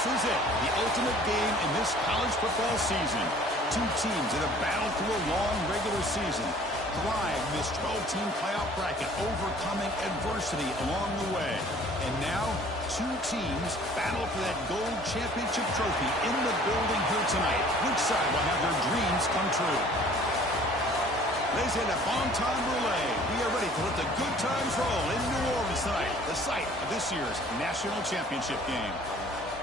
This is it, the ultimate game in this college football season. Two teams that have battled through a long regular season, thrived in this 12-team playoff bracket, overcoming adversity along the way. And now, two teams battle for that gold championship trophy in the building here tonight. Which side will have their dreams come true? Ladies and gentlemen, bon temps brulee. We are ready to let the good times roll in New Orleans tonight, the site of this year's national championship game.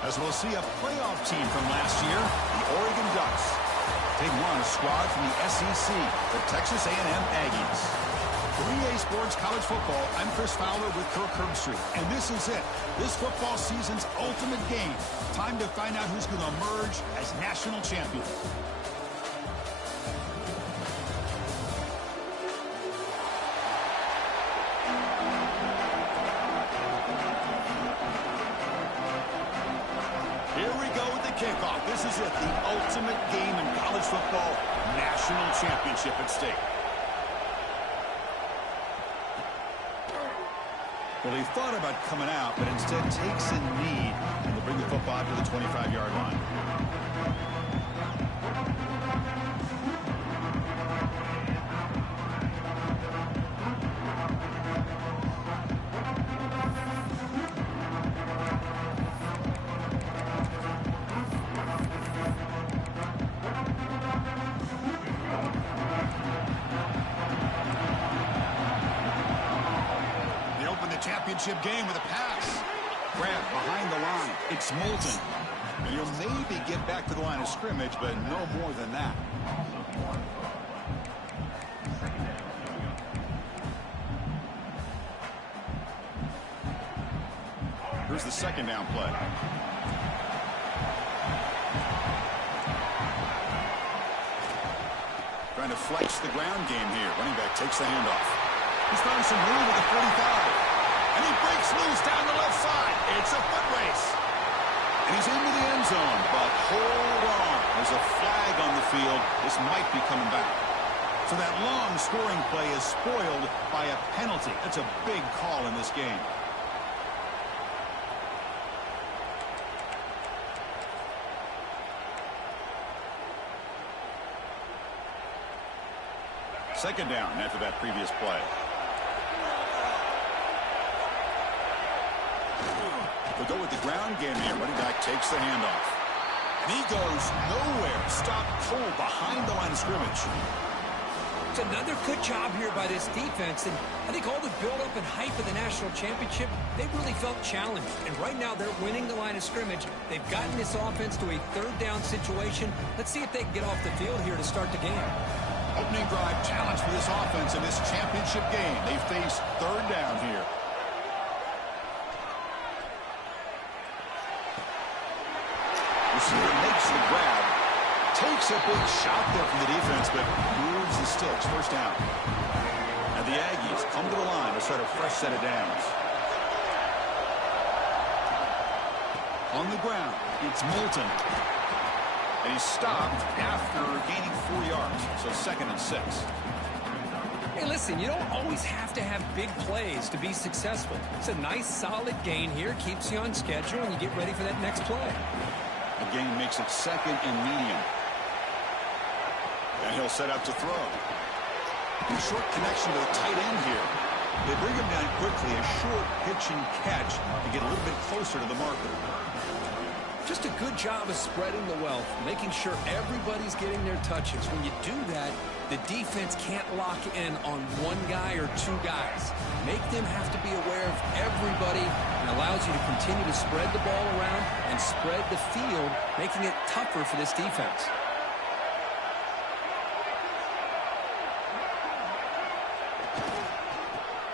As we'll see a playoff team from last year, the Oregon Ducks, taking on a squad from the SEC, the Texas A&M Aggies. For EA Sports College Football, I'm Chris Fowler with Kirk Herbstreit, and this is it. This football season's ultimate game. Time to find out who's going to emerge as national champion. Here we go with the kickoff. This is it, the ultimate game in college football, national championship at stake. Well, he thought about coming out, but instead takes a knee and will bring the football to the 25-yard line. Championship game with a pass. Grab behind the line. It's Moulton. And he'll maybe get back to the line of scrimmage, but no more than that. Here's the second down play. Trying to flex the ground game here. Running back takes the handoff. He's found some room at the 45. And he breaks loose down the left side. It's a foot race. And he's into the end zone, but hold on. There's a flag on the field. This might be coming back. So that long scoring play is spoiled by a penalty. That's a big call in this game. Second down after that previous play. They'll go with the ground game here. Running back takes the handoff. And he goes nowhere. Stop cold behind the line of scrimmage. It's another good job here by this defense. And I think all the build-up and hype of the national championship, they really felt challenged. And right now they're winning the line of scrimmage. They've gotten this offense to a third down situation. Let's see if they can get off the field here to start the game. Opening drive challenge for this offense in this championship game. They face third down here. Receiver makes the grab, takes a big shot there from the defense, but moves the sticks. First down. And the Aggies come to the line to start a fresh set of downs. On the ground, it's Moulton. And he's stopped after gaining 4 yards, so 2nd and 6. Hey, listen, you don't always have to have big plays to be successful. It's a nice, solid gain here, keeps you on schedule, and you get ready for that next play. The game makes it 2nd and medium. And he'll set up to throw. A short connection to the tight end here. They bring him down quickly, a short pitch and catch to get a little bit closer to the marker. Just a good job of spreading the wealth, making sure everybody's getting their touches. When you do that, the defense can't lock in on one guy or two guys. Make them have to be aware of everybody, and allows you to continue to spread the ball around and spread the field, making it tougher for this defense.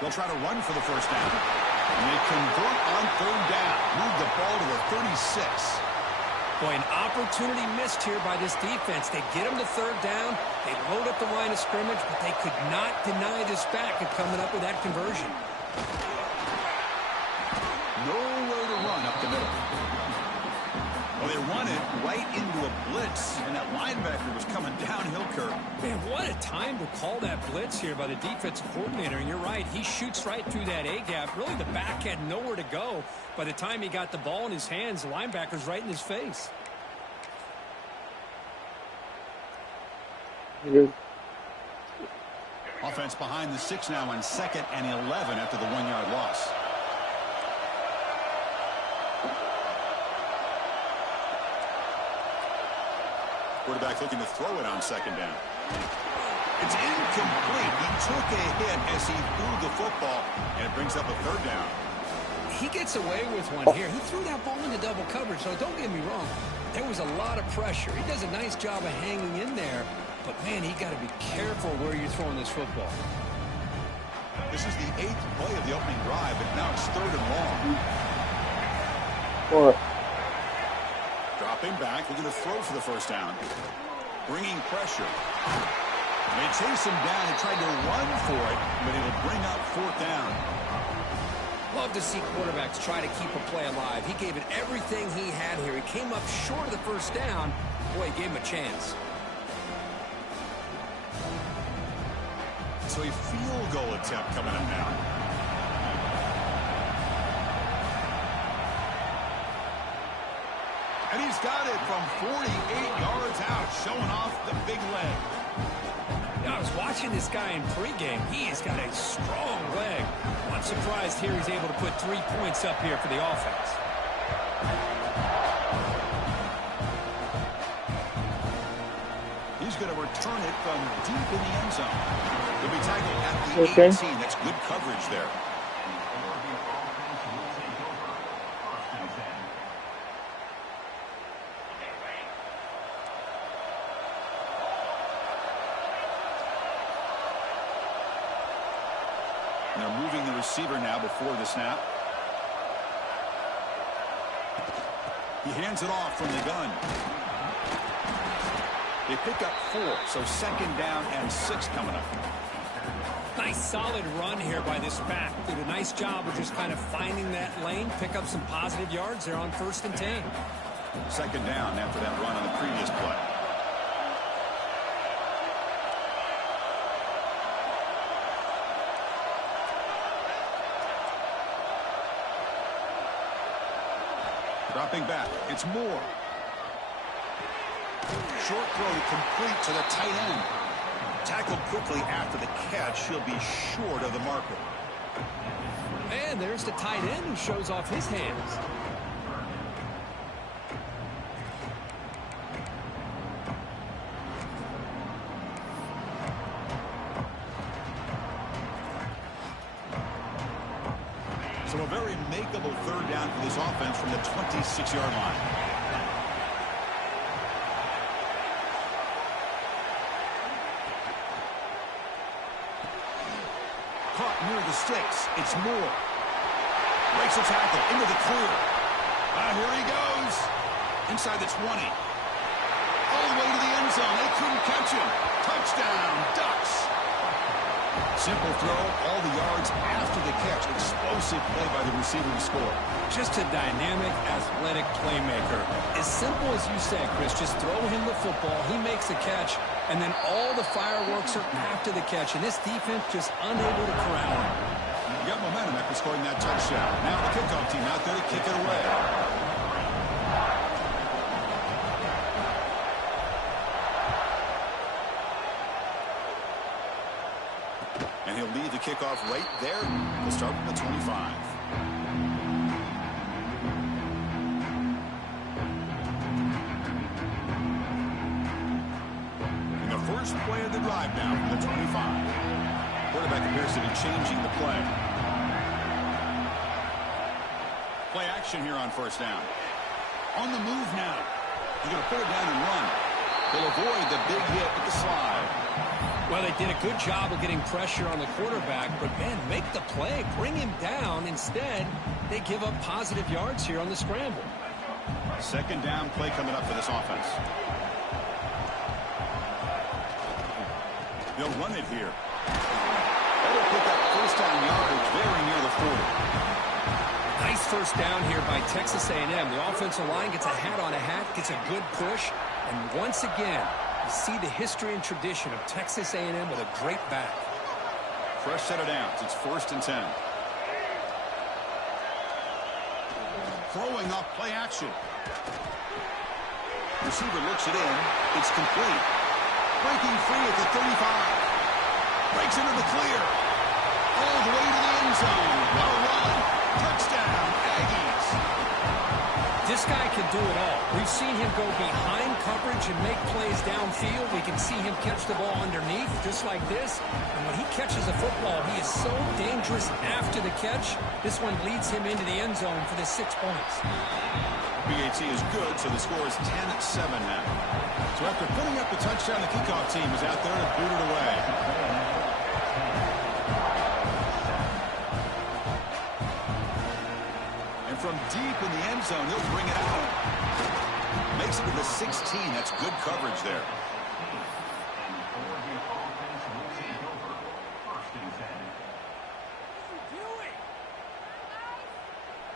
They'll try to run for the first down. And they convert on third down. Move the ball to the 36. Boy, an opportunity missed here by this defense. They get them to third down. They load up the line of scrimmage, but they could not deny this back of coming up with that conversion. Nowhere to run up the middle. Well, they run it right into a blitz, and that line linebacker was coming downhill curve. Man, what a time to call that blitz here by the defensive coordinator. And you're right, he shoots right through that A-gap. Really, the back had nowhere to go. By the time he got the ball in his hands, the linebacker's right in his face. Good. Offense behind the 6 now on 2nd and 11 after the 1-yard loss. Quarterback looking to throw it on 2nd down. It's incomplete. He took a hit as he threw the football, and it brings up a 3rd down. He gets away with one here. He threw that ball into double coverage, so don't get me wrong. There was a lot of pressure. He does a nice job of hanging in there, but, man, he got to be careful where you're throwing this football. This is the 8th play of the opening drive, and now it's 3rd and long. 4. Dropping back, looking to throw for the 1st down. Bringing pressure. They chase him down and tried to run for it, but it'll bring up 4th down. Love to see quarterbacks try to keep a play alive. He gave it everything he had here. He came up short of the 1st down. Boy, he gave him a chance. So a field goal attempt coming up now. And he's got it from 48 yards out, showing off the big leg. I was watching this guy in pregame. He has got a strong leg. I'm surprised here he's able to put 3 points up here for the offense. He's going to return it from deep in the end zone. He'll be tackled at the 18. That's good coverage there. And they're moving the receiver now before the snap. He hands it off from the gun. They pick up 4, so 2nd down and 6 coming up. Nice solid run here by this back. Did a nice job of just kind of finding that lane, pick up some positive yards there on 1st and 10. 2nd down after that run on the previous play. Dropping back, it's Moore. Short throw complete to the tight end. Tackled quickly after the catch. He'll be short of the marker. And there's the tight end who shows off his hands. So a very makeable 3rd down for this offense from the 26-yard line. Caught near the sticks. It's Moore. Breaks a tackle into the clear. Here he goes. Inside the 20. All the way to the end zone. They couldn't catch him. Touchdown, Ducks. Simple throw, all the yards after the catch. Explosive play by the receiver to score. Just a dynamic, athletic playmaker. As simple as you said, Chris, just throw him the football. He makes the catch, and then all the fireworks are after the catch. And this defense just unable to corral him. You got momentum after scoring that touchdown. Now the kickoff team out there to kick it away. And he'll lead the kickoff right there. We'll start from the 25. And the first play of the drive now from the 25. Quarterback appears to be changing the play. Play action here on 1st down. On the move now. He's going to put it down and run. He'll avoid the big hit with the slide. Well, they did a good job of getting pressure on the quarterback, but, man, make the play. Bring him down. Instead, they give up positive yards here on the scramble. 2nd down play coming up for this offense. They'll run it here. That'll pick up 1st down yardage very near the 40. Nice 1st down here by Texas A&M. The offensive line gets a hat on a hat, gets a good push. And once again, you see the history and tradition of Texas A&M with a great back. Fresh set of downs. It's 1st and 10. Throwing up play action. Receiver looks it in. It's complete. Breaking free at the 35. Breaks into the clear. All the way to the end zone. Well run. Touchdown, Aggies. This guy can do it all. We've seen him go behind coverage and make plays downfield. We can see him catch the ball underneath, just like this. And when he catches a football, he is so dangerous after the catch. This one leads him into the end zone for the 6 points. BAT is good, so the score is 10-7 now. So after putting up the touchdown, the kickoff team is out there to boot it away. And from deep in the end zone, he'll bring it out. Makes it to the 16. That's good coverage there.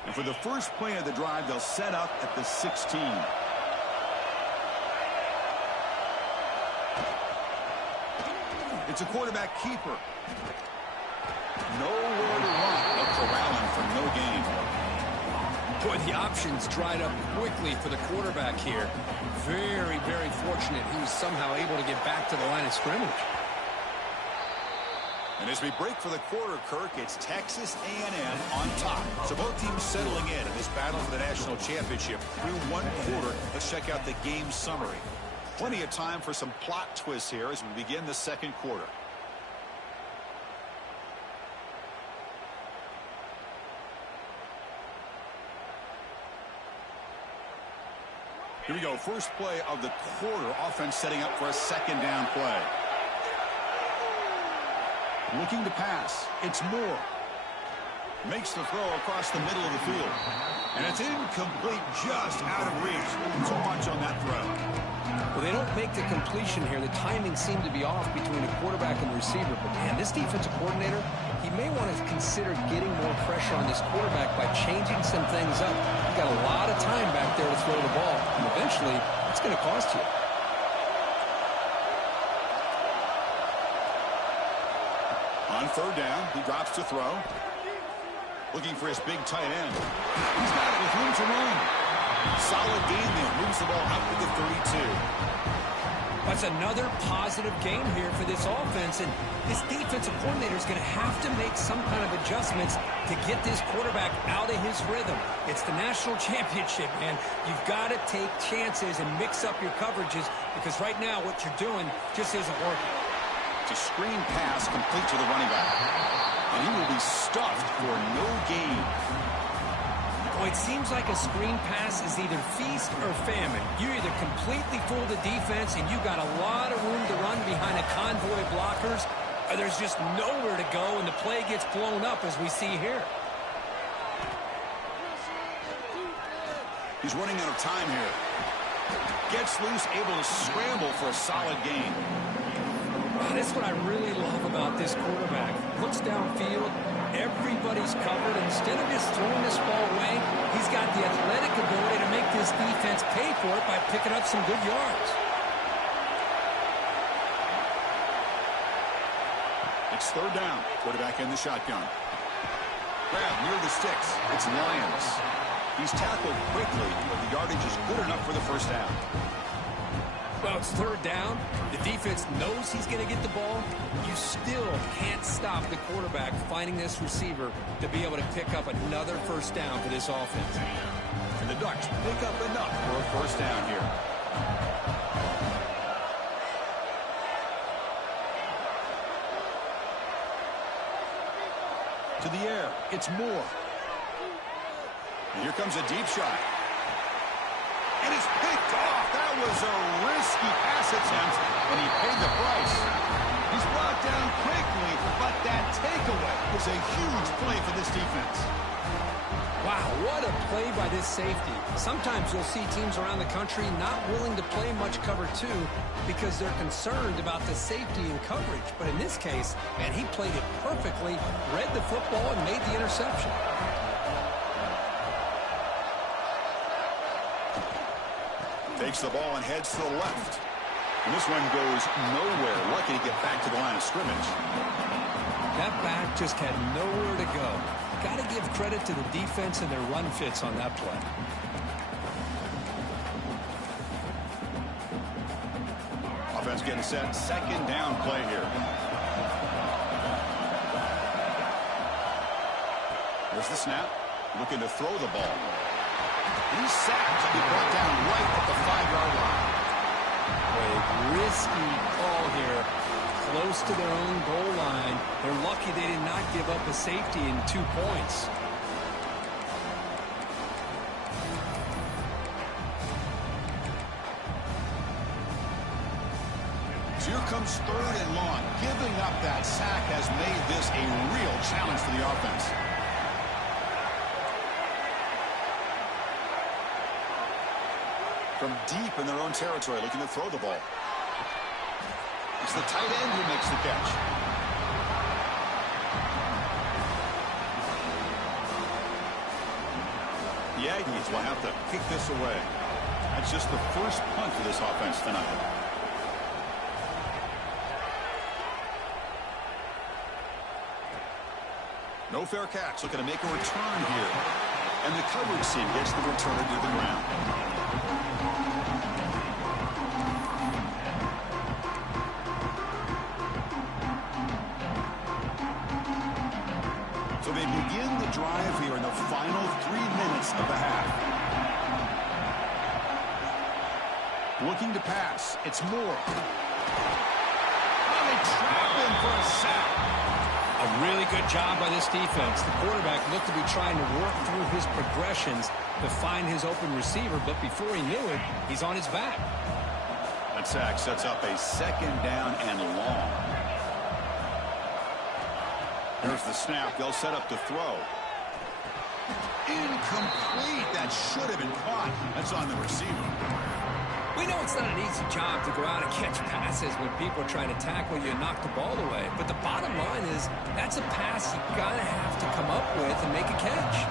And for the first play of the drive, they'll set up at the 16. It's a quarterback keeper. Nowhere to run. They'll corral him for no gain. Boy, the options dried up quickly for the quarterback here. Very, very fortunate he was somehow able to get back to the line of scrimmage. And as we break for the quarter, Kirk, it's Texas A&M on top. So both teams settling in this battle for the national championship through one quarter. Let's check out the game summary. Plenty of time for some plot twists here as we begin the second quarter. Here we go. First play of the quarter. Offense setting up for a second down play. Looking to pass. It's Moore. Makes the throw across the middle of the field. And it's incomplete, just out of reach. So much on that throw. Well, they don't make the completion here. The timing seemed to be off between the quarterback and the receiver. But, man, this defensive coordinator, he may want to consider getting more pressure on this quarterback by changing some things up. You got a lot of time back there to throw the ball. And eventually, it's going to cost you. On third down, he drops to throw. Looking for his big tight end. He's got it with room to run. Solid game there. Moves the ball up to the 32. That's another positive game here for this offense. And this defensive coordinator is going to have to make some kind of adjustments to get this quarterback out of his rhythm. It's the national championship, man. You've got to take chances and mix up your coverages because right now what you're doing just isn't working. It's a screen pass complete to the running back. And he will be stuffed for no gain. Well, it seems like a screen pass is either feast or famine. You either completely fool the defense and you got a lot of room to run behind a convoy of blockers, or there's just nowhere to go and the play gets blown up as we see here. He's running out of time here. Gets loose, able to scramble for a solid gain. That's what I really love about this quarterback. Looks downfield, everybody's covered. Instead of just throwing this ball away, he's got the athletic ability to make this defense pay for it by picking up some good yards. It's third down. Quarterback in the shotgun. Grab near the sticks. It's Lyons. He's tackled quickly, but the yardage is good enough for the first down. Well, it's third down. The defense knows he's going to get the ball. You still can't stop the quarterback finding this receiver to be able to pick up another first down for this offense. And the Ducks pick up enough for a first down here. To the air. It's Moore. And here comes a deep shot. And it's picked off. That was a risky pass attempt, and he paid the price. He's brought down quickly, but that takeaway was a huge play for this defense. Wow, what a play by this safety. Sometimes you'll see teams around the country not willing to play much cover two because they're concerned about the safety and coverage. But in this case, man, he played it perfectly, read the football, and made the interception. Takes the ball and heads to the left. And this one goes nowhere. Lucky to get back to the line of scrimmage. That back just had nowhere to go. Got to give credit to the defense and their run fits on that play. Offense getting set. Second down play here. There's the snap. Looking to throw the ball. He's sacked and he brought down right at the 5-yard line. A risky call here. Close to their own goal line. They're lucky they did not give up a safety in 2 points. So here comes 3rd and long. Giving up that sack has made this a real challenge for the offense. From deep in their own territory, looking to throw the ball. It's the tight end who makes the catch. The Aggies will have to kick this away. That's just the first punt for this offense tonight. No fair catch. Looking to make a return here. And the coverage team gets the returner to the ground. So they begin the drive here in the final 3 minutes of the half. Looking to pass. It's Moore. Oh, they trap him for a sack. A really good job by this defense. The quarterback looked to be trying to work through his progressions to find his open receiver, but before he knew it, he's on his back. That sack sets up a 2nd down and long. There's the snap. They'll set up to throw. Incomplete. That should have been caught. That's on the receiver. We know it's not an easy job to go out and catch passes when people are trying to tackle you and knock the ball away. But the bottom line is that's a pass you gotta have to come up with and make a catch.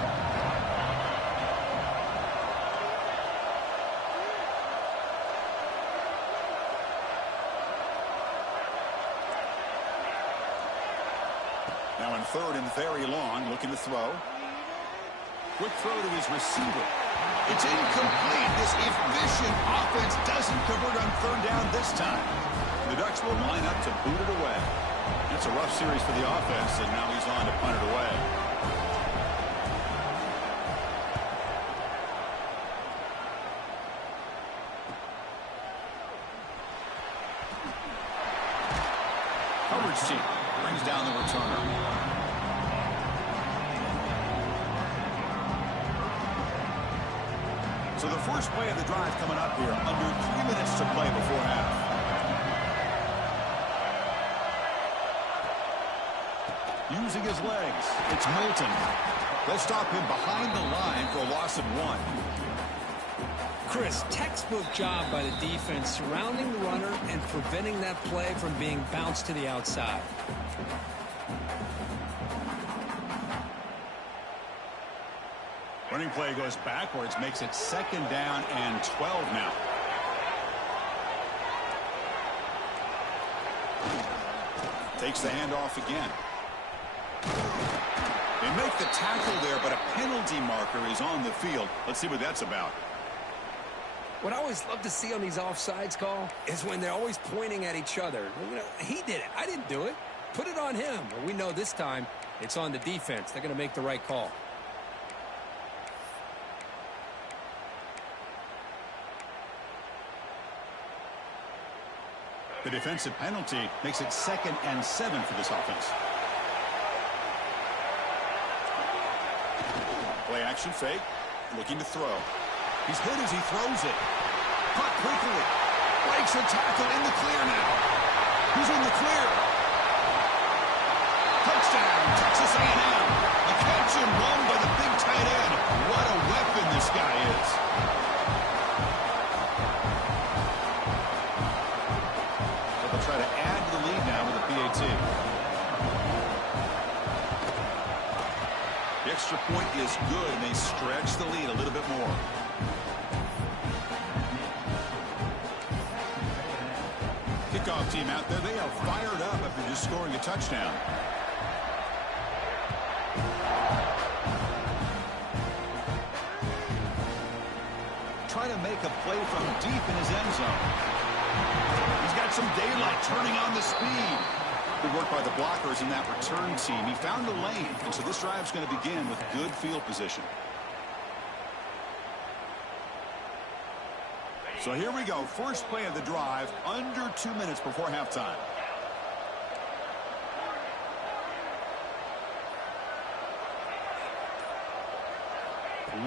Now in 3rd and very long, looking to throw. Quick throw to his receiver. It's incomplete. This efficient offense doesn't convert on 3rd down this time. The Ducks will line up to boot it away. It's a rough series for the offense, and now he's on to punt it away. Coverage team brings down the returner. So the first play of the drive coming up here. Under 3 minutes to play before half. Using his legs. It's Moulton. They'll stop him behind the line for a loss of 1. Chris, textbook job by the defense surrounding the runner and preventing that play from being bounced to the outside. Running play goes backwards, makes it 2nd down and 12 now. Takes the handoff again. They make the tackle there, but a penalty marker is on the field. Let's see what that's about. What I always love to see on these offsides call is when they're always pointing at each other. You know, he did it. I didn't do it. Put it on him. Well, we know this time it's on the defense. They're going to make the right call. The defensive penalty makes it 2nd and 7 for this offense. Play action fake. Looking to throw. He's hit as he throws it. Caught quickly. Breaks a tackle in the clear now. He's in the clear. Touchdown, Texas A&M. A catch and run by the big tight end. What a weapon this guy is. Try to add to the lead now with a PAT. The extra point is good, and they stretch the lead a little bit more. kickoff team out there, they are fired up after just scoring a touchdown. Trying to make a play from deep in his end zone. He's got some daylight, turning on the speed. Good work by the blockers in that return team. He found a lane, and so this drive's going to begin with good field position. So here we go. First play of the drive, under 2 minutes before halftime.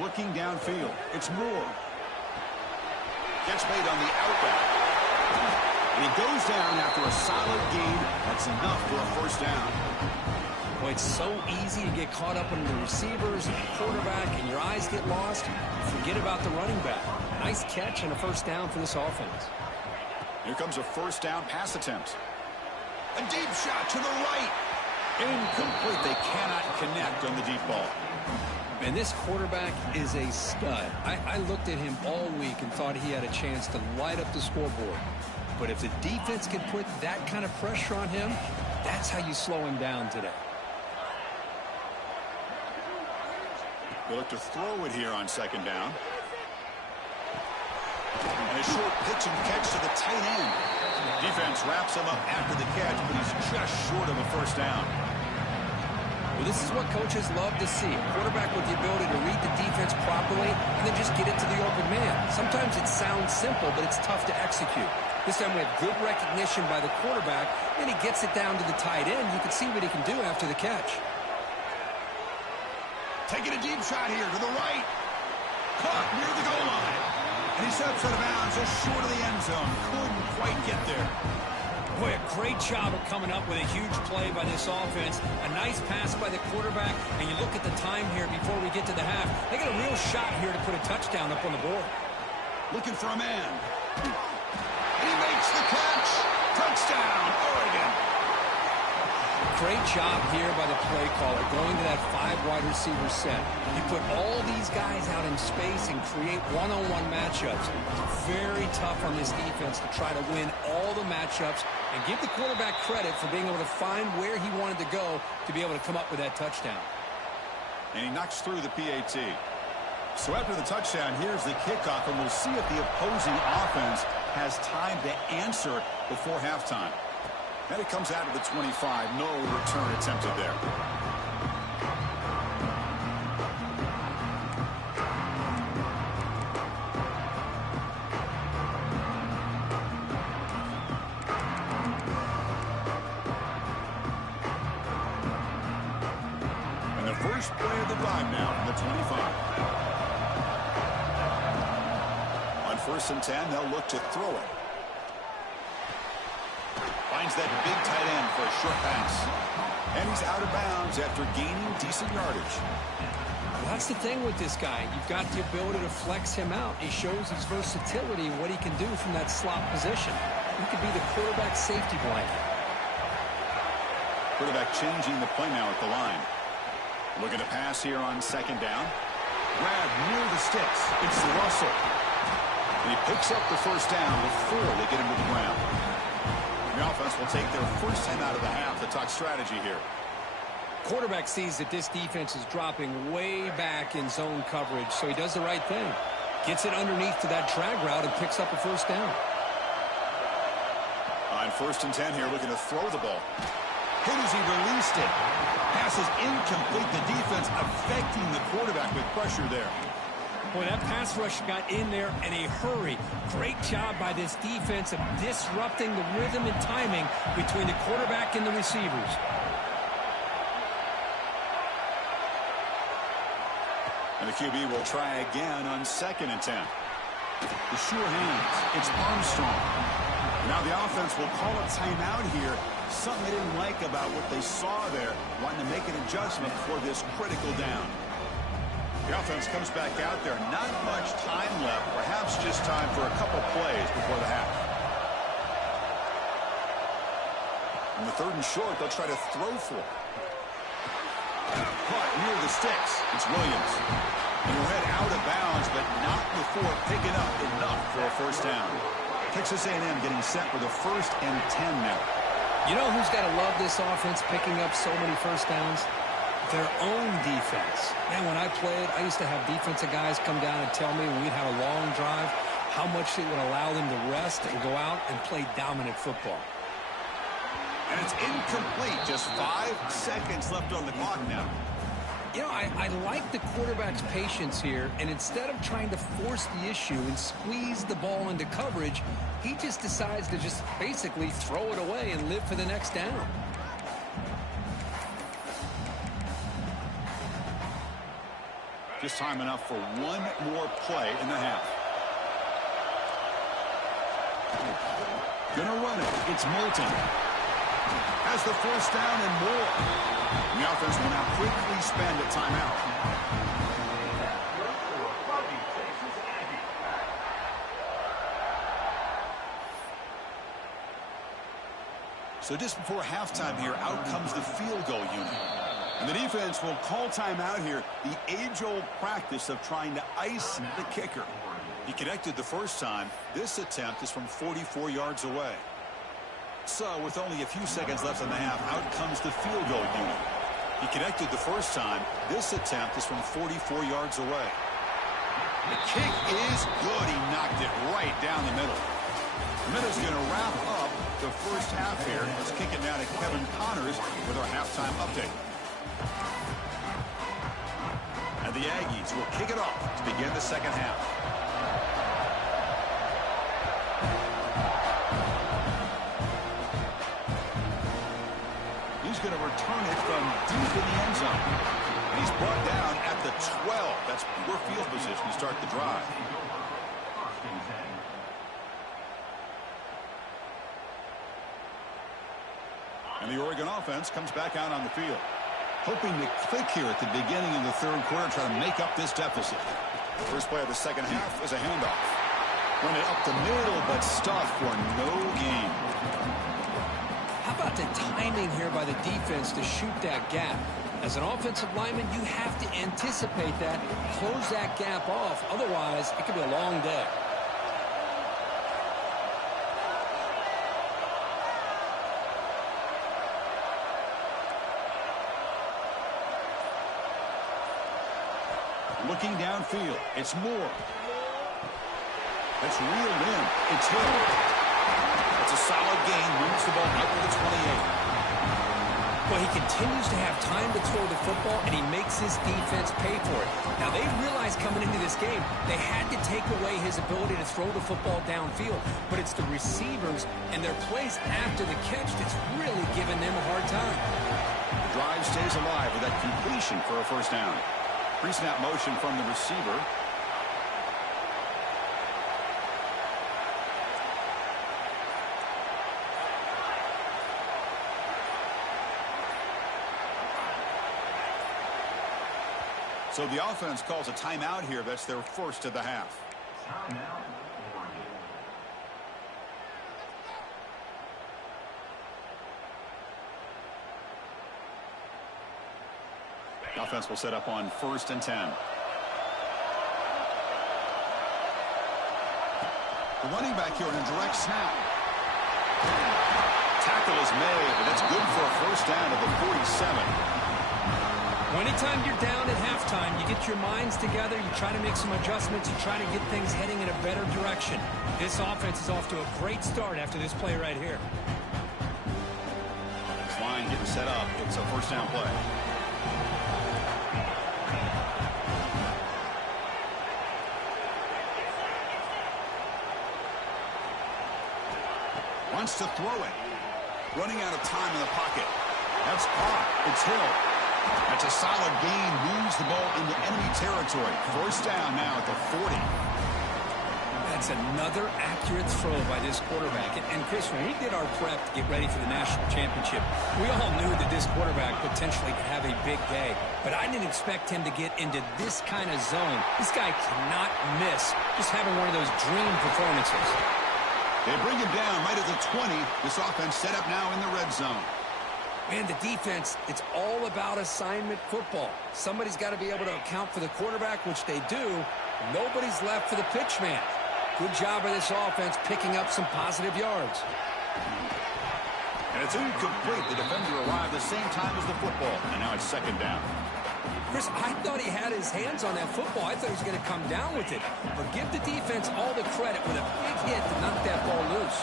Looking downfield. It's Moore. Gets made on the outback. And he goes down after a solid gain. That's enough for a first down. Boy, it's so easy to get caught up in the receivers and the quarterback, and your eyes get lost. You forget about the running back. Nice catch and a first down for this offense. Here comes a first down pass attempt. A deep shot to the right. Incomplete. They cannot connect on the deep ball. And this quarterback is a stud. I looked at him all week and thought he had a chance to light up the scoreboard. But if the defense can put that kind of pressure on him, that's how you slow him down today. They look to throw it here on second down. And a short pitch and catch to the tight end. Defense wraps him up after the catch, but he's just short of a first down. Well, this is what coaches love to see. A quarterback with the ability to read the defense properly and then just get it to the open man. Sometimes it sounds simple, but it's tough to execute. This time we have good recognition by the quarterback, and he gets it down to the tight end. You can see what he can do after the catch. Taking a deep shot here to the right. Caught near the goal line. And he steps out of bounds just short of the end zone. Couldn't quite get there. Boy, a great job of coming up with a huge play by this offense. A nice pass by the quarterback. And you look at the time here before we get to the half. They got a real shot here to put a touchdown up on the board. Looking for a man. And he makes the catch. Touchdown, Oregon. Great job here by the play caller, going to that 5 wide receiver set. You put all these guys out in space and create one-on-one matchups. It's very tough on this defense to try to win all the matchups and give the quarterback credit for being able to find where he wanted to go to be able to come up with that touchdown. And he knocks through the PAT. So after the touchdown, here's the kickoff, and we'll see if the opposing offense has time to answer before halftime. And it comes out of the 25. No return attempted there. And the first play of the drive now from the 25. On 1st and 10, they'll look to throw it. Finds that big tight end for a short pass. And he's out of bounds after gaining decent yardage. Well, that's the thing with this guy. You've got the ability to flex him out. He shows his versatility and what he can do from that slot position. He could be the quarterback safety blanket. Quarterback changing the play now at the line. Looking to pass here on second down. Grab near the sticks. It's Russell. And he picks up the first down before they get him to the ground. The offense will take their first 10 out of the half to talk strategy here. Quarterback sees that this defense is dropping way back in zone coverage, so he does the right thing. Gets it underneath to that drag route and picks up a first down. On 1st and 10 here, looking to throw the ball. Hit as he released it. Pass is incomplete. The defense affecting the quarterback with pressure there. Boy, that pass rush got in there in a hurry. Great job by this defense of disrupting the rhythm and timing between the quarterback and the receivers. And the QB will try again on 2nd and 10. The sure hands. It's Armstrong. Now the offense will call a timeout here. Something they didn't like about what they saw there. Wanting to make an adjustment for this critical down. The offense comes back out there. Not much time left. Perhaps just time for a couple plays before the half. On the 3rd and short, they'll try to throw for it. Caught near the sticks. It's Williams. And he'll head out of bounds, but not before picking up enough for a first down. Texas A&M getting set with a 1st and 10 now. You know who's got to love this offense picking up so many first downs? Their own defense. Man, when I played, I used to have defensive guys come down and tell me when we'd have a long drive how much it would allow them to rest and go out and play dominant football. And it's incomplete. Just 5 seconds left on the clock now. You know, I like the quarterback's patience here, and instead of trying to force the issue and squeeze the ball into coverage, he just decides to just basically throw it away and live for the next down. Just time enough for one more play in the half. Gonna run it. It's Moulton. Has the 1st down and more. The offense will now quickly spend a timeout. So just before halftime here, out comes the field goal unit. And the defense will call timeout here. The age-old practice of trying to ice the kicker. He connected the first time. This attempt is from 44 yards away. So with only a few seconds left in the half, out comes the field goal unit. He connected the first time. This attempt is from 44 yards away. The kick is good. He knocked it right down the middle. The Minnows going to wrap up the first half here. Let's kick it now to Kevin Connors with our halftime update. And the Aggies will kick it off to begin the second half. He's going to return it from deep in the end zone. And he's brought down at the 12. That's poor field position to start the drive. And the Oregon offense comes back out on the field. Hoping to click here at the beginning of the 3rd quarter, trying to make up this deficit. The first play of the second half is a handoff. Run it up the middle, but stuffed for no gain. How about the timing here by the defense to shoot that gap? As an offensive lineman, you have to anticipate that, close that gap off. Otherwise, it could be a long day. Looking downfield, it's Moore. That's reeled in. It's Hill. It's a solid gain. Moves the ball up to the 28. Well, he continues to have time to throw the football, and he makes his defense pay for it. Now, they realized coming into this game they had to take away his ability to throw the football downfield. But it's the receivers and their plays after the catch that's really giving them a hard time. The drive stays alive with that completion for a first down. Pre-snap motion from the receiver. So the offense calls a timeout here. That's their first of the half. The offense will set up on 1st and 10. The running back here in a direct snap. Tackle is made, but that's good for a first down at the 47. Anytime you're down at halftime, you get your minds together, you try to make some adjustments, you try to get things heading in a better direction. This offense is off to a great start after this play right here. This line getting set up. It's a first down play. Wants to throw it. Running out of time in the pocket. That's caught. It's Hill. That's a solid gain. Moves the ball into enemy territory. First down now at the 40. That's another accurate throw by this quarterback. And Chris, when we did our prep to get ready for the national championship, we all knew that this quarterback potentially could have a big day. But I didn't expect him to get into this kind of zone. This guy cannot miss. Just having one of those dream performances. They bring him down right at the 20. This offense set up now in the red zone. Man, the defense, it's all about assignment football. Somebody's got to be able to account for the quarterback, which they do. Nobody's left for the pitch man. Good job by this offense picking up some positive yards. And it's incomplete. The defender arrived the same time as the football. And now it's second down. Chris, I thought he had his hands on that football. I thought he was going to come down with it. But give the defense all the credit with a big hit to knock that ball loose.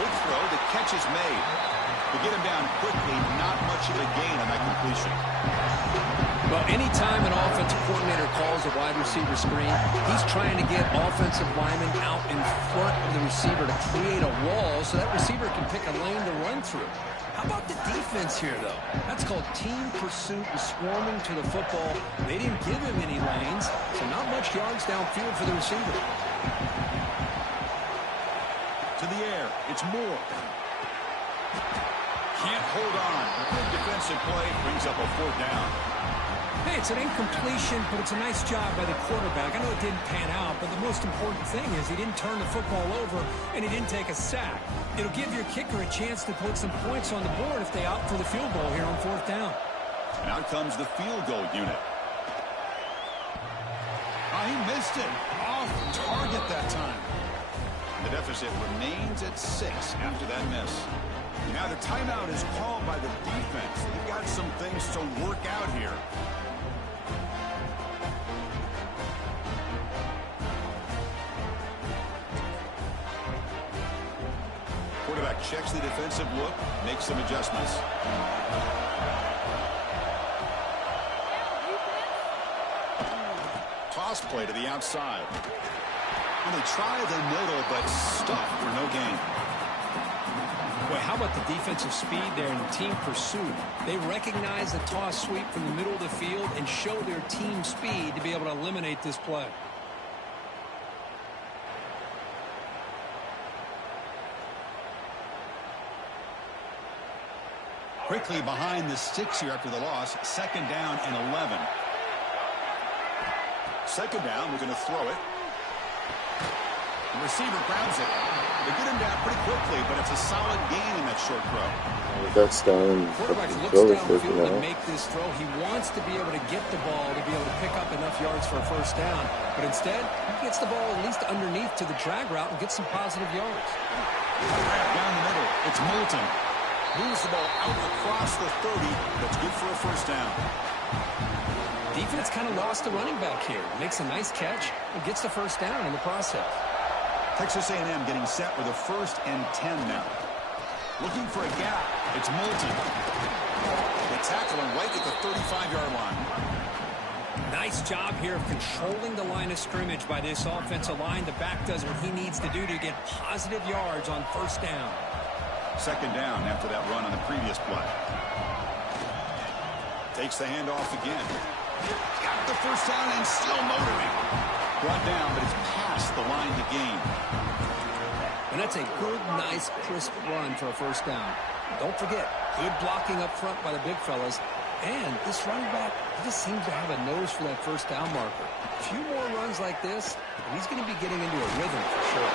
Quick throw. The catch is made. To get him down quickly, not much of a gain on that completion. Well, anytime an offensive coordinator calls a wide receiver screen, he's trying to get offensive linemen out in front of the receiver to create a wall so that receiver can pick a lane to run through. How about the defense here, though? That's called team pursuit and swarming to the football. They didn't give him any lanes, so not much yards downfield for the receiver. To the air. It's Moore. Can't hold on. Good defensive play brings up a fourth down. Hey, it's an incompletion, but it's a nice job by the quarterback. I know it didn't pan out, but the most important thing is he didn't turn the football over and he didn't take a sack. It'll give your kicker a chance to put some points on the board if they opt for the field goal here on fourth down. And out comes the field goal unit. Oh, he missed it. Off target that time. The deficit remains at 6 after that miss. Now the timeout is called by the defense. They've got some things to work out here. Quarterback checks the defensive look, makes some adjustments. Toss play to the outside. And they try the middle, but stuffed for no gain. Boy, how about the defensive speed there and the team pursuit? They recognize the toss sweep from the middle of the field and show their team speed to be able to eliminate this play. Quickly behind the sticks here after the loss. Second down and 11. Second down, we're going to throw it. The receiver grabs it. They get him down pretty quickly, but it's a solid gain in that short throw. That's down. Quarterback looks downfield to make this throw. He wants to be able to get the ball to be able to pick up enough yards for a first down. But instead, he gets the ball at least underneath to the drag route and gets some positive yards. Down the middle, it's Moulton. Moves the ball out across the 30. That's good for a first down. Defense kind of lost the running back here. Makes a nice catch and gets the first down in the process. Texas A&M getting set with a 1st and 10 now. Looking for a gap. It's Moulton. They tackle him right at the 35-yard line. Nice job here of controlling the line of scrimmage by this offensive line. The back does what he needs to do to get positive yards on first down. Second down after that run on the previous play. Takes the handoff again. Got the first down and still motoring. Brought down, but it's past the line to gain. And that's a good, nice, crisp run for a first down. Don't forget, good blocking up front by the big fellas. And this running back, he just seems to have a nose for that first down marker. A few more runs like this, and he's going to be getting into a rhythm for sure.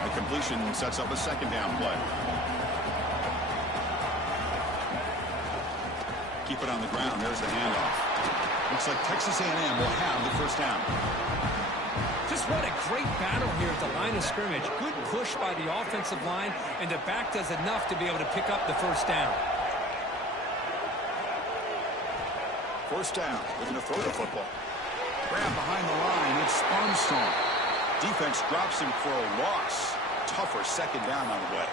A completion sets up a second down play. Keep it on the ground. There's the handoff. Looks like Texas A&M will have the first down. Just what a great battle here at the line of scrimmage. Good push by the offensive line, and the back does enough to be able to pick up the first down. First down. Looking to throw the football. Grab behind the line. It's Armstrong. Defense drops him for a loss. Tougher second down on the way.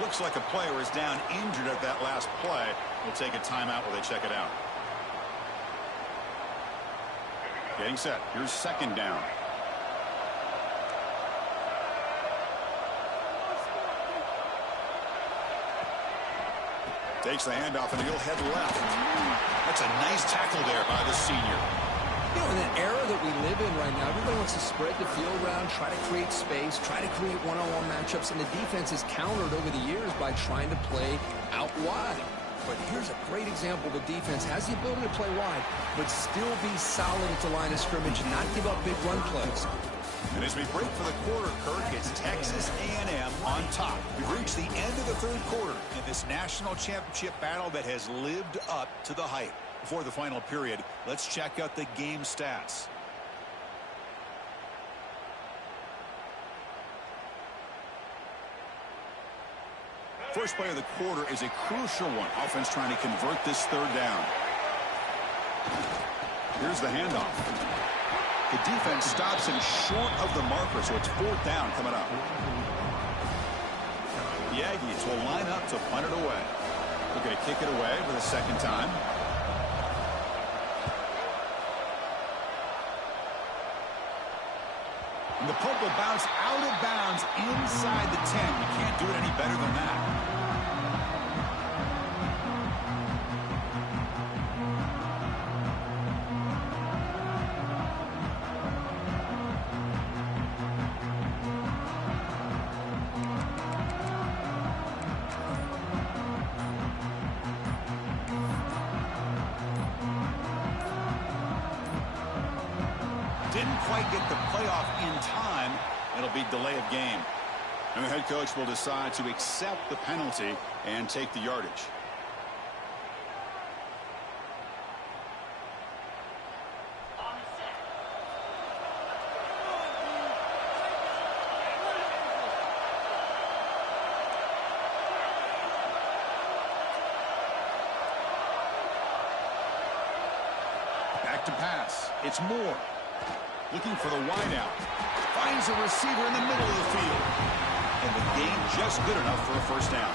Looks like a player is down injured at that last play. We'll take a timeout while they check it out. Getting set. Here's second down. Takes the handoff and he'll head left. That's a nice tackle there by the senior. You know, in the era that we live in right now, everybody wants to spread the field around, try to create space, try to create one-on-one matchups, and the defense is countered over the years by trying to play out wide. but here's a great example. The defense has the ability to play wide, but still be solid at the line of scrimmage and not give up big run plays. And as we break for the quarter, Kirk, it's Texas A&M on top. We've reached the end of the third quarter in this national championship battle that has lived up to the hype. Before the final period, let's check out the game stats. First play of the quarter is a crucial one. Offense trying to convert this third down. Here's the handoff. The defense stops him short of the marker, so it's fourth down coming up. The Aggies will line up to punt it away. Looking to kick it away for the second time. And the punt will bounce out of bounds inside the 10. You can't do it any better than that. Didn't quite get the playoff in time. It'll be delay of game. And the head coach will decide to accept the penalty and take the yardage. Back to pass. It's Moore. Looking for the wideout. Finds a receiver in the middle of the field. And the gain just good enough for a first down.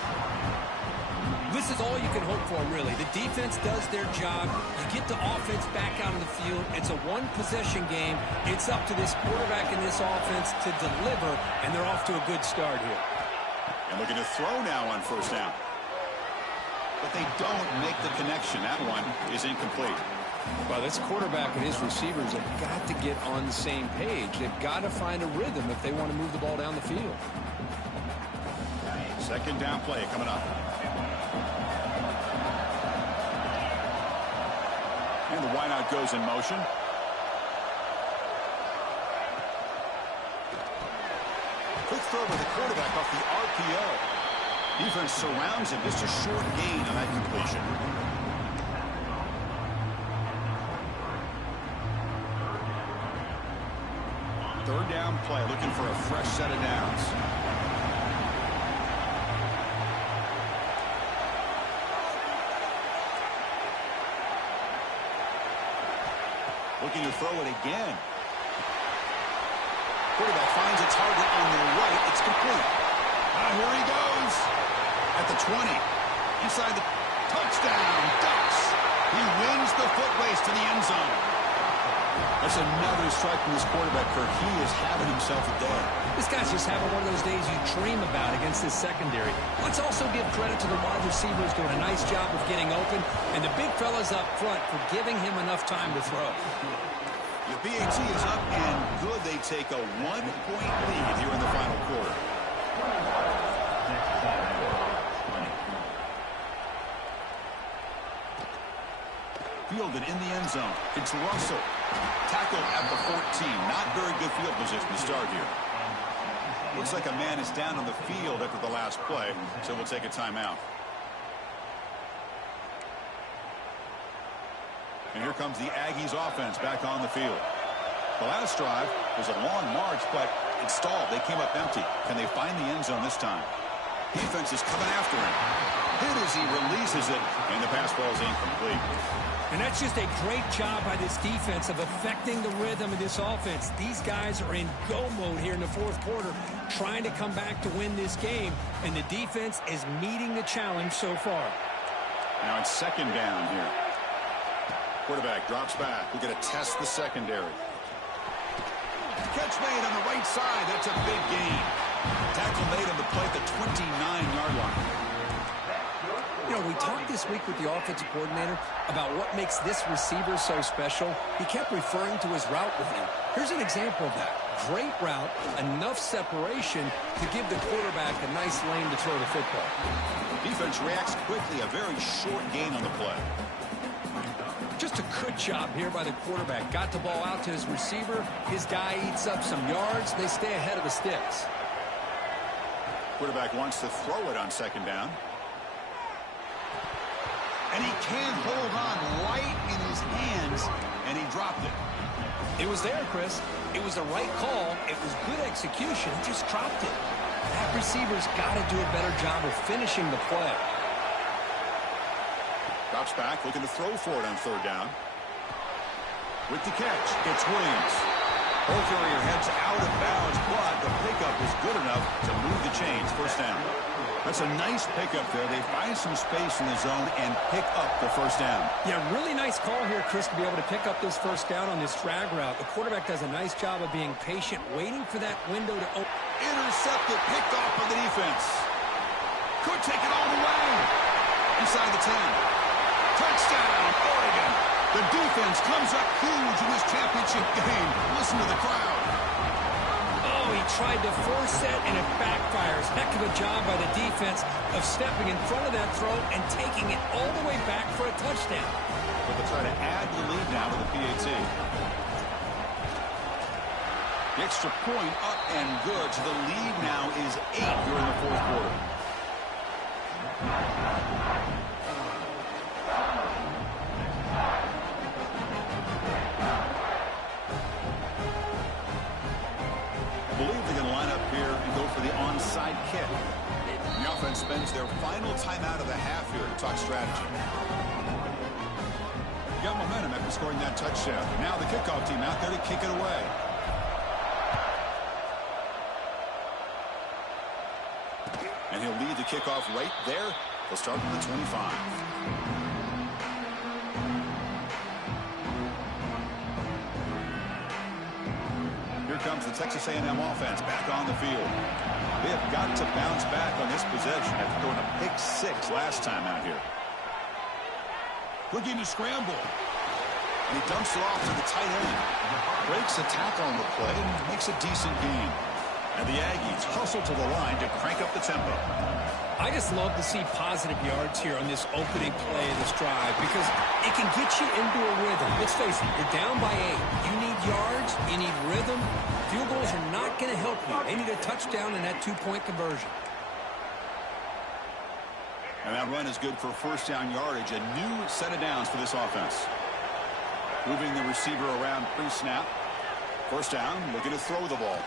This is all you can hope for, really. The defense does their job. You get the offense back out on the field. It's a one-possession game. It's up to this quarterback and this offense to deliver, and they're off to a good start here. And looking to throw now on first down. But they don't make the connection. That one is incomplete. Well, this quarterback and his receivers have got to get on the same page. They've got to find a rhythm if they want to move the ball down the field. Second down play coming up. And the wideout goes in motion. Quick throw by the quarterback off the RPO. Defense surrounds him. Just a short gain on that completion. Third down play, looking for a fresh set of downs. Looking to throw it again. Quarterback finds a target on the right. It's complete. Here he goes. At the 20. Inside the touchdown. Ducks. He wins the foot race to the end zone. That's another strike from this quarterback, Kirk. He is having himself a day. This guy's just having one of those days you dream about against this secondary. Let's also give credit to the wide receivers doing a nice job of getting open, and the big fellas up front for giving him enough time to throw. The BAT is up and good. They take a 1-point lead here in the final quarter. Fielded in the end zone. It's Russell. Tackled at the 14. Not very good field position to start here. Looks like a man is down on the field after the last play, so we'll take a timeout. And here comes the Aggies offense back on the field. The last drive was a long march, but it stalled. They came up empty. Can they find the end zone this time? Defense is coming after him. Hit as he releases it, and the pass ball is incomplete. And that's just a great job by this defense of affecting the rhythm of this offense. These guys are in go mode here in the fourth quarter, trying to come back to win this game, and the defense is meeting the challenge so far. Now it's second down here. Quarterback drops back. We're going to test the secondary. Catch made on the right side. That's a big gain. Tackle made on the play at the 29-yard line. You know, we talked this week with the offensive coordinator about what makes this receiver so special. He kept referring to his route with him. Here's an example of that. Great route, enough separation to give the quarterback a nice lane to throw the football. Defense reacts quickly. A very short gain on the play. Just a good job here by the quarterback. Got the ball out to his receiver. His guy eats up some yards. They stay ahead of the sticks. Quarterback wants to throw it on second down. And he can't hold on right in his hands, and he dropped it. It was there, Chris. It was the right call. It was good execution. He just dropped it. That receiver's got to do a better job of finishing the play. Drops back, looking to throw for it on third down. With the catch, it's Williams. Ball carrier heads out of bounds, but the pickup is good enough to move the chains. First down. That's a nice pickup there. They find some space in the zone and pick up the first down. Yeah, really nice call here, Chris, to be able to pick up this first down on this drag route. The quarterback does a nice job of being patient, waiting for that window to open. Intercepted, picked off by the defense. Could take it all the way. Inside the 10. Touchdown, Oregon. The defense comes up huge in this championship game. Listen to the crowd. Oh, he tried to force it, and it backfires. Heck of a job by the defense of stepping in front of that throw and taking it all the way back for a touchdown. But they'll try to add the lead now to the PAT. The extra point up and good. So the lead now is 8 during the fourth quarter. I believe they're going to line up here and go for the onside kick. The offense spends their final timeout of the half here to talk strategy. Got momentum after scoring that touchdown. Now the kickoff team out there to kick it away. And he'll lead the kickoff right there. They'll start with the 25. Here comes the Texas A&M offense back on the field. They have got to bounce back on this possession after throwing a pick 6 last time out here. Looking to scramble. And he dumps it off to the tight end. Breaks a tackle on the play and makes a decent gain. And the Aggies hustle to the line to crank up the tempo. I just love to see positive yards here on this opening play of this drive because it can get you into a rhythm. Let's face it, you're down by 8. You need yards, you need rhythm. Field goals are not going to help you. They need a touchdown and that 2-point conversion. And that run is good for first down yardage. A new set of downs for this offense. Moving the receiver around pre-snap. First down, looking to throw the ball.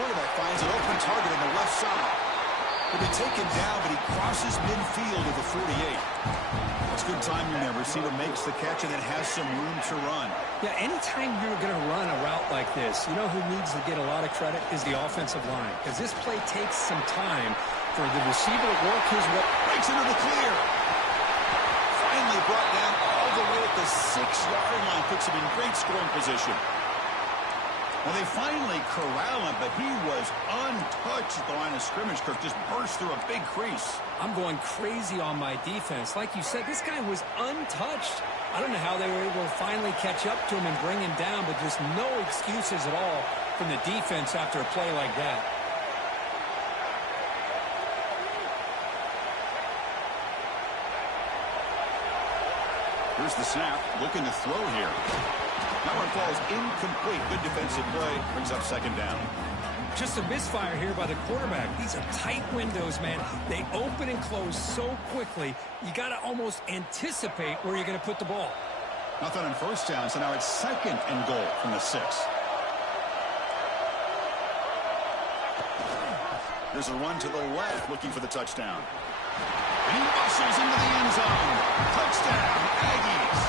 Quarterback finds an open target on the left side. He'll be taken down, but he crosses midfield at the 48. That's good timing there. Receiver makes the catch and then has some room to run. Yeah, anytime you're going to run a route like this, you know who needs to get a lot of credit is the offensive line. Because this play takes some time for the receiver to work his way. Breaks into the clear. Finally brought down all the way at the 6-yard line. Puts him in great scoring position. Well, they finally corral him, but he was untouched at the line of scrimmage. Kirk just burst through a big crease. I'm going crazy on my defense. Like you said, this guy was untouched. I don't know how they were able to finally catch up to him and bring him down, but just no excuses at all from the defense after a play like that. Here's the snap, looking to throw here. That one falls incomplete. Good defensive play. Brings up second down. Just a misfire here by the quarterback. These are tight windows, man. They open and close so quickly. You got to almost anticipate where you're going to put the ball. Nothing on first down, so now it's second and goal from the 6. There's a run to the left, looking for the touchdown. And he muscles into the end zone. Touchdown, Aggies.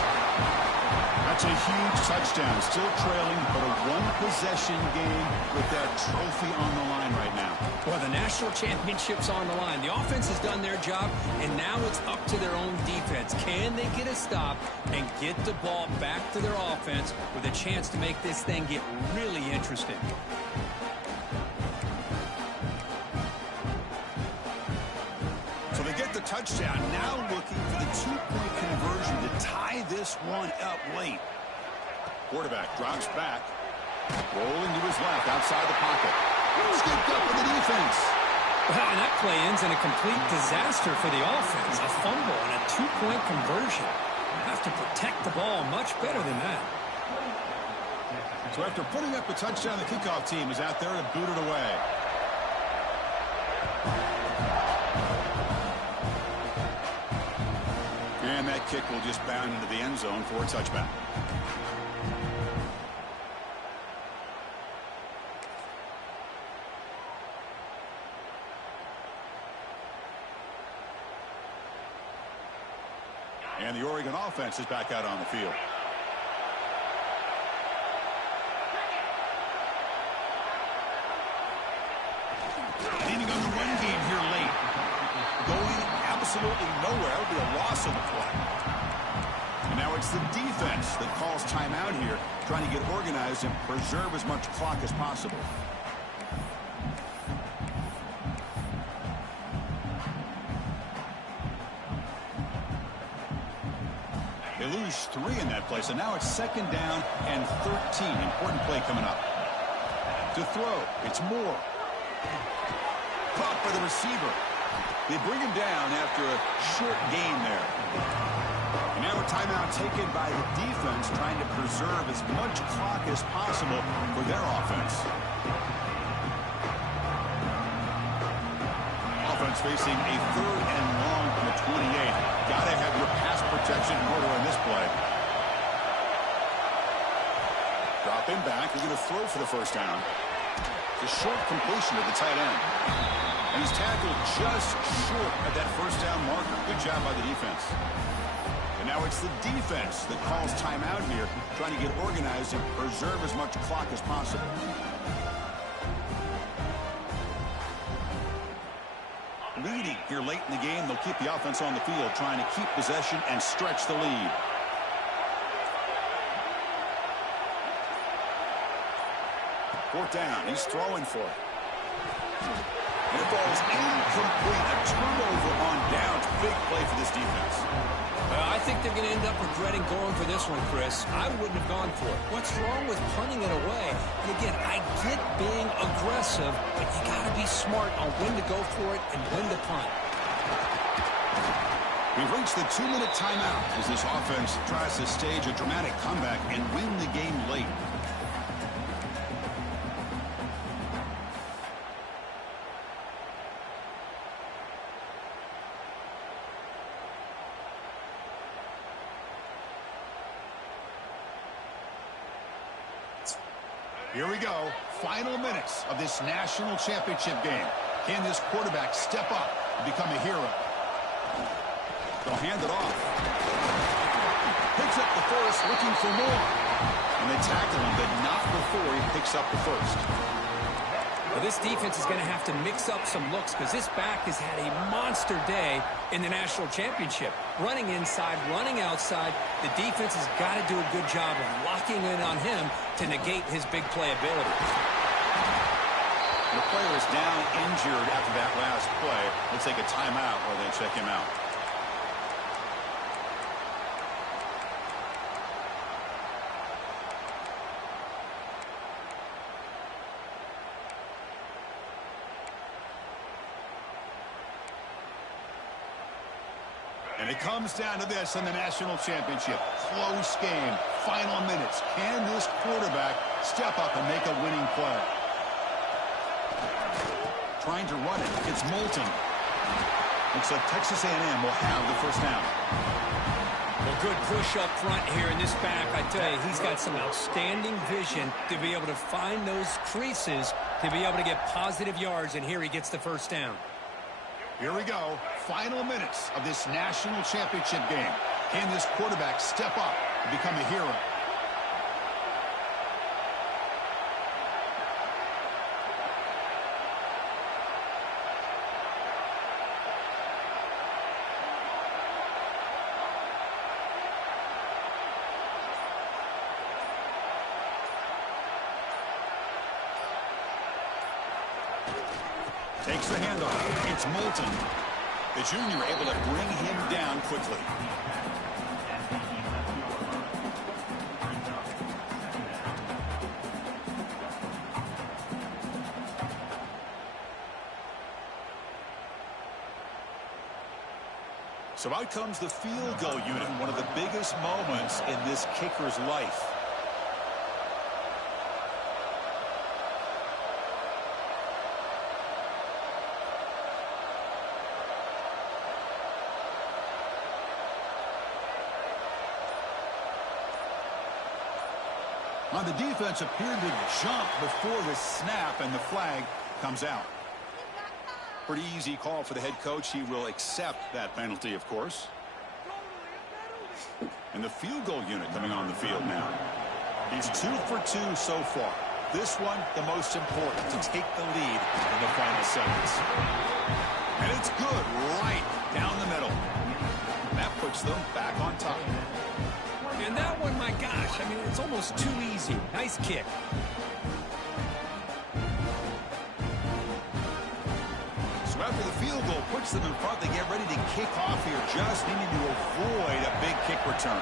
That's a huge touchdown. Still trailing, but a one-possession game with that trophy on the line right now. Well, the national championship's on the line. The offense has done their job, and now it's up to their own defense. Can they get a stop and get the ball back to their offense with a chance to make this thing get really interesting? So they get the touchdown. Now looking for the 2-point conversion to tie this one up late. Quarterback drops back. Rolling to his left outside the pocket. Scooped up with the defense. And that play ends in a complete disaster for the offense. A fumble and a two-point conversion. You have to protect the ball much better than that. So after putting up a touchdown, the kickoff team is out there to boot it away. And that kick will just bound into the end zone for a touchback. And the Oregon offense is back out on the field. Leaning on the run game here late. Going absolutely nowhere. It'll be a loss on the play. And now it's the defense that calls timeout here, trying to get organized and preserve as much clock as possible. They lose 3 in that play, so now it's 2nd down and 13. Important play coming up. To throw, it's Moore. Caught by the receiver. They bring him down after a short gain there. And now a timeout taken by the defense, trying to preserve as much clock as possible for their offense. Offense facing a 3rd and long from the 28. Gotta have your pass protection in order in this play. Drop in back. They're going to throw for the first down. It's a short completion to the tight end. And he's tackled just short of that first down marker. Good job by the defense. And now it's the defense that calls timeout here, trying to get organized and preserve as much clock as possible. Leading here late in the game, they'll keep the offense on the field, trying to keep possession and stretch the lead. Fourth down, he's throwing for it. And the ball is incomplete. A turnover on downs. Big play for this defense. I think they're going to end up regretting going for this one, Chris. I wouldn't have gone for it. What's wrong with punting it away? And again, I get being aggressive, but you got to be smart on when to go for it and when to punt. We've reached the 2-minute timeout as this offense tries to stage a dramatic comeback and win the game late. Here we go. Final minutes of this national championship game. Can this quarterback step up and become a hero? They'll hand it off. Picks up the first, looking for more. And they tackle him, but not before he picks up the first. Well, this defense is going to have to mix up some looks because this back has had a monster day in the national championship. Running inside, running outside. The defense has got to do a good job of locking in on him to negate his big play ability. The player is down injured after that last play. Let's take a timeout while they check him out. And it comes down to this in the national championship. Close game. Final minutes. Can this quarterback step up and make a winning play? Trying to run it. It's Moulton. Looks like Texas A&M will have the first down. Well, good push up front here in this back. I tell you, he's got some outstanding vision to be able to find those creases to be able to get positive yards, and here he gets the first down. Here we go. Final minutes of this national championship game. Can this quarterback step up and become a hero? Takes the handoff. It's Moulton. The junior able to bring him down quickly. So out comes the field goal unit, one of the biggest moments in this kicker's life. On the defense appeared to jump before the snap, and the flag comes out. Pretty easy call for the head coach. He will accept that penalty, of course. And the field goal unit coming on the field now. He's 2 for 2 so far. This one, the most important, to take the lead in the final seconds. And it's good right down the middle. That puts them back on top. And that one, my gosh, I mean, it's almost too easy. Nice kick. So after the field goal puts them in front, they get ready to kick off here, just needing to avoid a big kick return.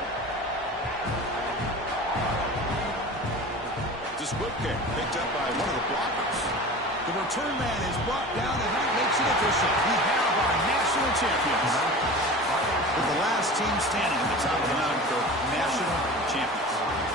This whip kick picked up by one of the blockers. The return man is brought down, and that makes it official. We have our national champions. With the last team standing at the top of the mountain for national champions.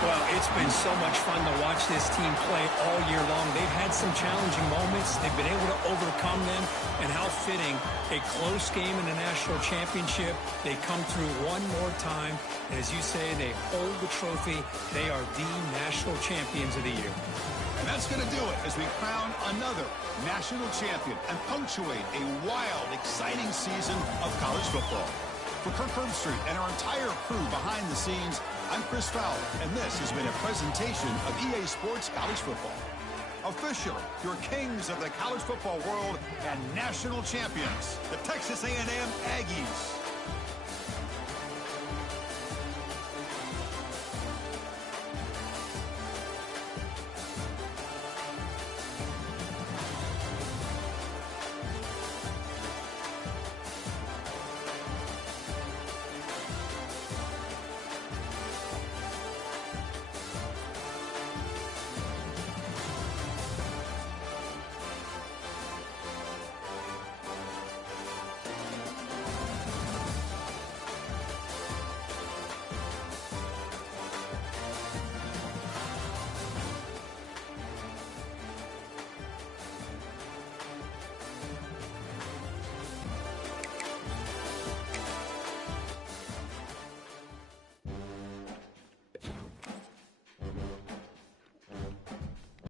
Well, it's been so much fun to watch this team play all year long. They've had some challenging moments. They've been able to overcome them. And how fitting, a close game in the national championship. They come through one more time. And as you say, they hold the trophy. They are the national champions of the year. And that's going to do it as we crown another national champion and punctuate a wild, exciting season of college football. For Kirk Herbstreit and our entire crew behind the scenes, I'm Chris Fowler, and this has been a presentation of EA Sports College Football. Officially, your kings of the college football world and national champions, the Texas A&M Aggies.